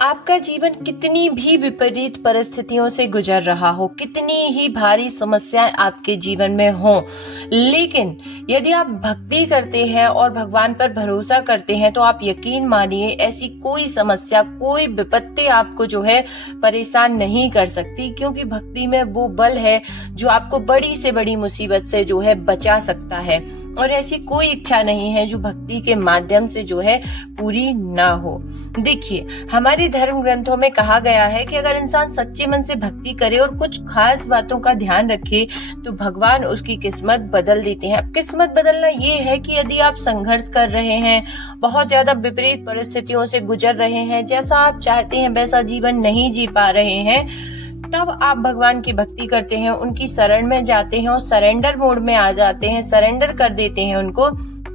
आपका जीवन कितनी भी विपरीत परिस्थितियों से गुजर रहा हो, कितनी ही भारी समस्याएं आपके जीवन में हों, लेकिन यदि आप भक्ति करते हैं और भगवान पर भरोसा करते हैं तो आप यकीन मानिए ऐसी कोई समस्या, कोई विपत्ति आपको जो है परेशान नहीं कर सकती, क्योंकि भक्ति में वो बल है जो आपको बड़ी से बड़ी मुसीबत से जो है बचा सकता है। और ऐसी कोई इच्छा नहीं है जो भक्ति के माध्यम से जो है पूरी ना हो। देखिए, हमारे धर्म ग्रंथों में कहा गया है कि अगर इंसान सच्चे मन से भक्ति करे और कुछ खास बातों का ध्यान रखे तो भगवान उसकी किस्मत बदल देते हैं। अब किस्मत बदलना ये है कि यदि आप संघर्ष कर रहे हैं, बहुत ज्यादा विपरीत परिस्थितियों से गुजर रहे हैं, जैसा आप चाहते हैं वैसा जीवन नहीं जी पा रहे हैं, तब आप भगवान की भक्ति करते हैं, उनकी शरण में जाते हैं और सरेंडर मोड में आ जाते हैं, सरेंडर कर देते हैं उनको,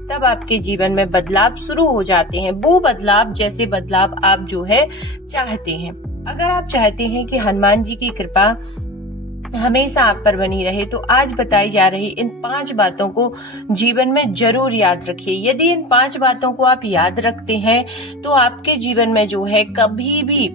तब आपके जीवन में बदलाव शुरू हो जाते हैं। वो बदलाव जैसे बदलाव आप जो है चाहते हैं। अगर आप चाहते हैं कि हनुमान जी की कृपा हमेशा आप पर बनी रहे तो आज बताई जा रही इन 5 बातों को जीवन में जरूर याद रखिए। यदि इन 5 बातों को आप याद रखते हैं तो आपके जीवन में जो है कभी भी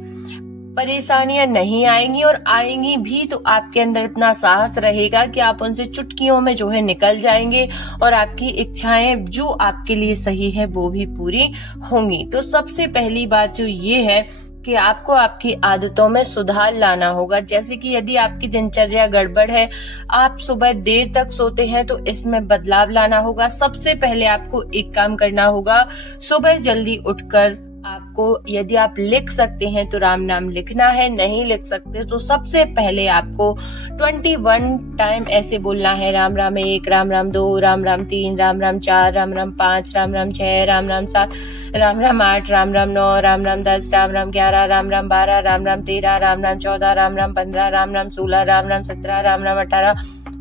परेशानियां नहीं आएंगी, और आएंगी भी तो आपके अंदर इतना साहस रहेगा कि आप उनसे चुटकियों में जो है निकल जाएंगे और आपकी इच्छाएं जो आपके लिए सही है वो भी पूरी होंगी। तो सबसे पहली बात जो ये है कि आपको आपकी आदतों में सुधार लाना होगा। जैसे कि यदि आपकी दिनचर्या गड़बड़ है, आप सुबह देर तक सोते हैं, तो इसमें बदलाव लाना होगा। सबसे पहले आपको एक काम करना होगा, सुबह जल्दी उठकर आपको, यदि आप लिख सकते हैं तो राम नाम लिखना है, नहीं लिख सकते तो सबसे पहले आपको 21 टाइम ऐसे बोलना है, राम राम 1, राम राम 2, राम राम 3, राम राम 4, राम राम 5, राम राम 6, राम राम 7, राम राम 8, राम राम 9, राम राम 10, राम राम 11, राम राम 12, राम राम 13, राम राम 14, राम राम 15, राम राम 16, राम राम 17, राम राम 18,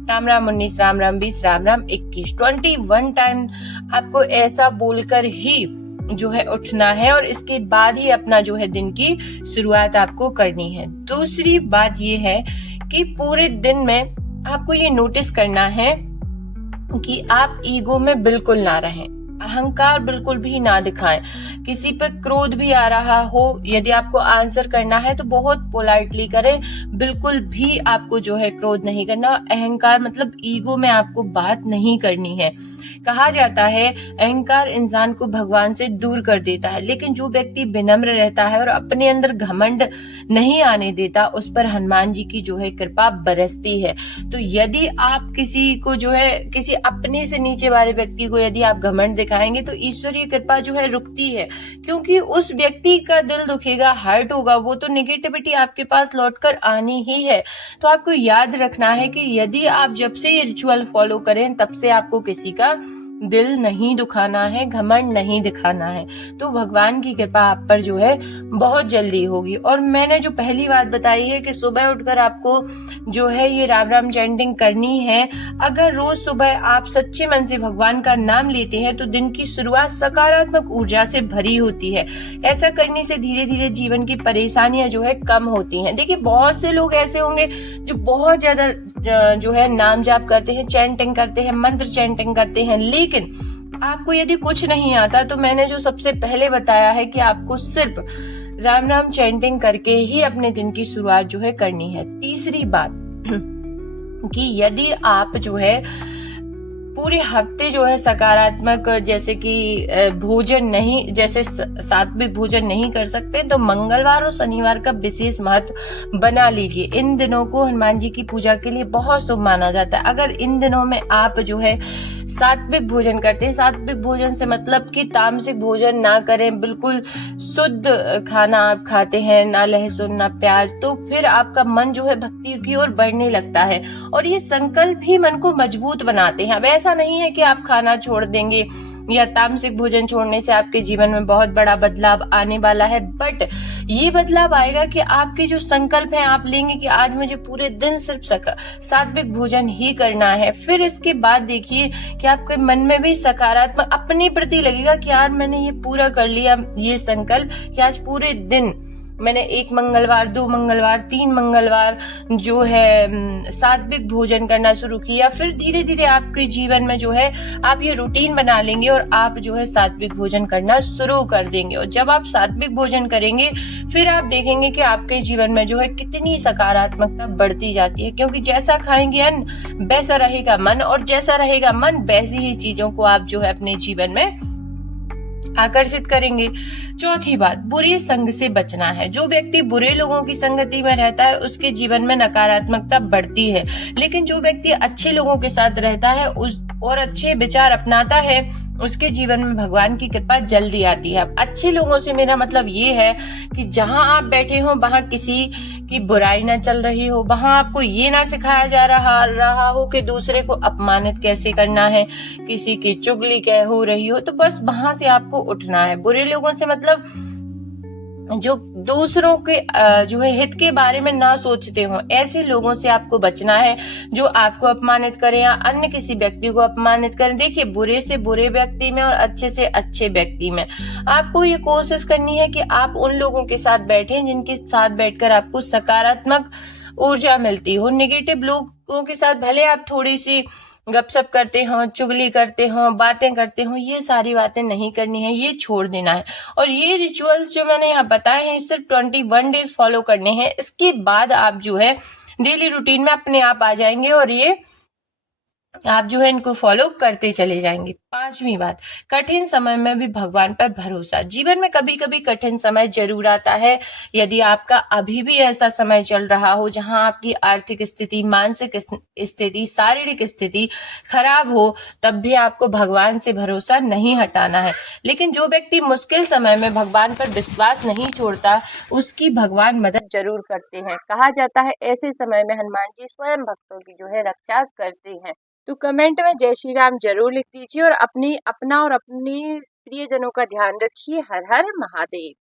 राम राम 19, राम राम 20, राम राम 21। 21 टाइम आपको ऐसा बोलकर ही जो है उठना है, और इसके बाद ही अपना जो है दिन की शुरुआत आपको करनी है। दूसरी बात ये है कि पूरे दिन में आपको ये नोटिस करना है कि आप ईगो में बिल्कुल ना रहें, अहंकार बिल्कुल भी ना दिखाएं। किसी पे क्रोध भी आ रहा हो, यदि आपको आंसर करना है तो बहुत पोलाइटली करें, बिल्कुल भी आपको जो है क्रोध नहीं करना। अहंकार मतलब ईगो में आपको बात नहीं करनी है। कहा जाता है अहंकार इंसान को भगवान से दूर कर देता है, लेकिन जो व्यक्ति विनम्र रहता है और अपने अंदर घमंड नहीं आने देता, उस पर हनुमान जी की जो है कृपा बरसती है। तो यदि आप किसी को जो है, किसी अपने से नीचे वाले व्यक्ति को यदि आप घमंड दिखाएंगे तो ईश्वरीय कृपा जो है रुकती है, क्योंकि उस व्यक्ति का दिल दुखेगा, हर्ट होगा, वो तो नेगेटिविटी आपके पास लौटकर आनी ही है। तो आपको याद रखना है कि यदि आप जब से ये रिचुअल फॉलो करें तब से आपको किसी का दिल नहीं दुखाना है, घमंड नहीं दिखाना है, तो भगवान की कृपा आप पर जो है बहुत जल्दी होगी। और मैंने जो पहली बात बताई है कि सुबह उठकर आपको जो है ये राम राम चैंटिंग करनी है। अगर रोज सुबह आप सच्चे मन से भगवान का नाम लेते हैं तो दिन की शुरुआत सकारात्मक ऊर्जा से भरी होती है। ऐसा करने से धीरे धीरे जीवन की परेशानियां जो है कम होती हैं। देखिए, बहुत से लोग ऐसे होंगे जो बहुत ज्यादा जो है नाम जाप करते हैं, चैंटिंग करते हैं, मंत्र चैंटिंग करते हैं, लेकिन आपको यदि कुछ नहीं आता तो मैंने जो सबसे पहले बताया है कि आपको सिर्फ राम नाम चैंटिंग करके ही अपने दिन की शुरुआत जो है करनी है। तीसरी बात कि यदि आप जो है पूरे हफ्ते जो है सकारात्मक, जैसे कि भोजन नहीं, जैसे सात्विक भोजन नहीं कर सकते, तो मंगलवार और शनिवार का विशेष महत्व बना लीजिए। इन दिनों को हनुमान जी की पूजा के लिए बहुत शुभ माना जाता है। अगर इन दिनों में आप जो है सात्विक भोजन करते हैं, सात्विक भोजन से मतलब कि तामसिक भोजन ना करें, बिल्कुल शुद्ध खाना आप खाते हैं, ना लहसुन ना प्याज, तो फिर आपका मन जो है भक्ति की ओर बढ़ने लगता है, और ये संकल्प ही मन को मजबूत बनाते हैं। अब ऐसा नहीं है कि आप खाना छोड़ देंगे या तामसिक भोजन छोड़ने से आपके जीवन में बहुत बड़ा बदलाव आने वाला है, बट ये बदलाव आएगा कि आपके जो संकल्प हैं, आप लेंगे कि आज मुझे पूरे दिन सिर्फ सात्विक भोजन ही करना है। फिर इसके बाद देखिए कि आपके मन में भी सकारात्मक अपने प्रति लगेगा कि यार मैंने ये पूरा कर लिया, ये संकल्प कि आज पूरे दिन मैंने 1 मंगलवार, 2 मंगलवार, 3 मंगलवार जो है सात्विक भोजन करना शुरू किया। फिर धीरे धीरे आपके जीवन में जो है आप ये रूटीन बना लेंगे और आप जो है सात्विक भोजन करना शुरू कर देंगे। और जब आप सात्विक भोजन करेंगे फिर आप देखेंगे कि आपके जीवन में जो है कितनी सकारात्मकता बढ़ती जाती है, क्योंकि जैसा खाएंगे अन्न वैसा रहेगा मन, और जैसा रहेगा मन वैसी ही चीजों को आप जो है अपने जीवन में आकर्षित करेंगे। चौथी बात, बुरी संग से बचना है। जो व्यक्ति बुरे लोगों की संगति में रहता है उसके जीवन में नकारात्मकता बढ़ती है, लेकिन जो व्यक्ति अच्छे लोगों के साथ रहता है उस और अच्छे विचार अपनाता है उसके जीवन में भगवान की कृपा जल्दी आती है। अब अच्छे लोगों से मेरा मतलब ये है कि जहां आप बैठे हो वहां किसी की बुराई ना चल रही हो, वहां आपको ये ना सिखाया जा रहा हो कि दूसरे को अपमानित कैसे करना है, किसी की चुगली क्या हो रही हो, तो बस वहां से आपको उठना है। बुरे लोगों से मतलब जो दूसरों के जो है हित के बारे में ना सोचते हो, ऐसे लोगों से आपको बचना है जो आपको अपमानित करें या अन्य किसी व्यक्ति को अपमानित करें। देखिए, बुरे से बुरे व्यक्ति में और अच्छे से अच्छे व्यक्ति में आपको ये कोशिश करनी है कि आप उन लोगों के साथ बैठें जिनके साथ बैठकर आपको सकारात्मक ऊर्जा मिलती हो। नेगेटिव लोगों के साथ भले आप थोड़ी सी गपशप करते हो, चुगली करते हो, बातें करते हो, ये सारी बातें नहीं करनी है, ये छोड़ देना है। और ये रिचुअल्स जो मैंने यहाँ बताए हैं सिर्फ 21 डेज फॉलो करने हैं। इसके बाद आप जो है डेली रूटीन में अपने आप आ जाएंगे और ये आप जो है इनको फॉलो करते चले जाएंगे। पांचवी बात, कठिन समय में भी भगवान पर भरोसा। जीवन में कभी कभी कठिन समय जरूर आता है। यदि आपका अभी भी ऐसा समय चल रहा हो जहां आपकी आर्थिक स्थिति, मानसिक स्थिति, शारीरिक स्थिति खराब हो, तब भी आपको भगवान से भरोसा नहीं हटाना है। लेकिन जो व्यक्ति मुश्किल समय में भगवान पर विश्वास नहीं छोड़ता उसकी भगवान मदद जरूर करते हैं। कहा जाता है ऐसे समय में हनुमान जी स्वयं भक्तों की जो है रक्षा करते हैं। तो कमेंट में जय श्री राम जरूर लिख दीजिए और अपना और अपने प्रियजनों का ध्यान रखिए। हर हर महादेव।